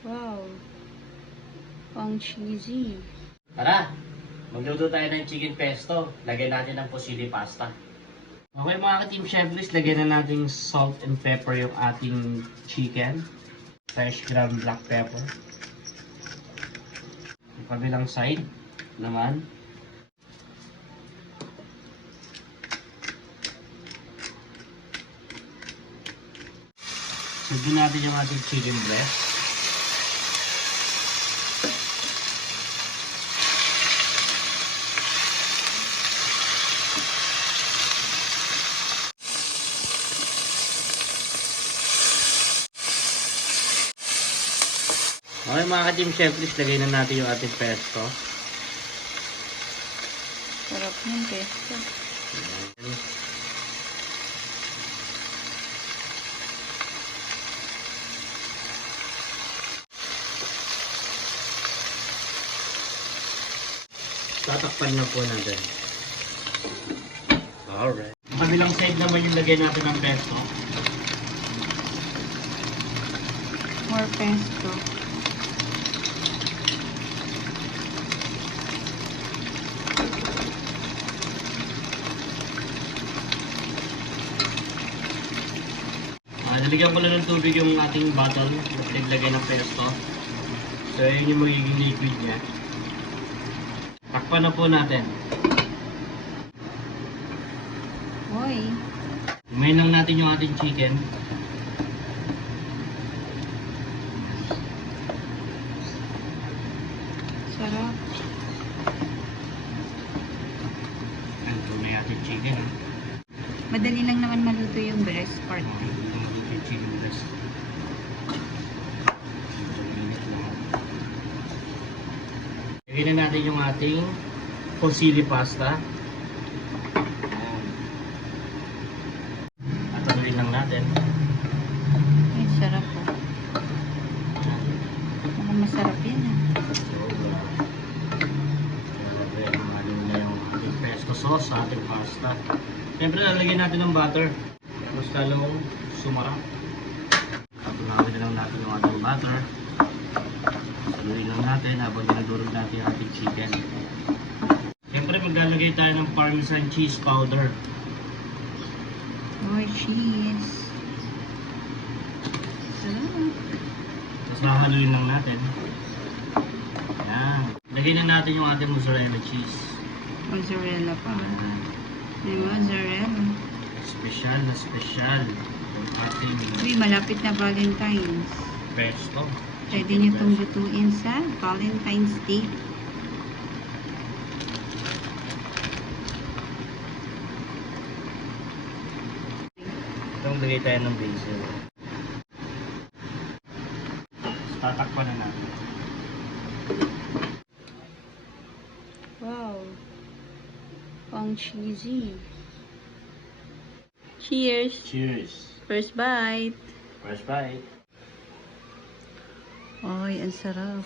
Wow. Pang cheesy. Tara, magluto tayo ng chicken pesto. Lagyan natin ng fusilli pasta. Okay mga ka-Team Chefless, lagyan na natin salt and pepper yung ating chicken. Fresh ground black pepper. Yung kabilang side naman. Sugin natin yung ating chicken breast. Okay mga ka-Team Chefless, lagay na natin yung ating pesto. Sarap ng pesto. Ayan. Tatakpan na po natin. Alright. Ang kabilang side naman yung lagay natin ng pesto. More pesto. Nalagyan ko lang ng tubig yung ating bottle na pinaglagay ng pesto. So yun yung magiging liquid niya. Takpan na po natin. Hoy. Kumain lang natin yung ating chicken. Sarap. Ayan, ito na yung ating chicken. Madali lang naman maluto yung breast part. Yung chicken breast. Lagyan na natin yung ating fusilli pasta. At tuloy lang natin. Ay, sarap po. Mukhang masarap yan ah. Yung ating pesto sauce sa ating pasta. Siyempre lalagyan natin ng butter. Tapos lalong sumarap. Tapos lalagyan na lang natin yung ating butter. Saluhin lang natin habang dinadurog natin yung ating chicken. Siyempre maglalagay tayo ng parmesan cheese powder. More cheese. Sarap. Tapos hahaluin lang natin. Yan. Lagyan na natin yung ating mozzarella cheese. Mozzarella pa. May mozzarella. Special na special. Yung ating Uy, malapit na Valentine's. pesto. Pwede nyo itong lutuin sa Valentine's Day. Itong lagay tayo ng basil. Tatakpan na natin. Wow. Pang cheesy. Cheers. Cheers! First bite. First bite. Ay, ang sarap.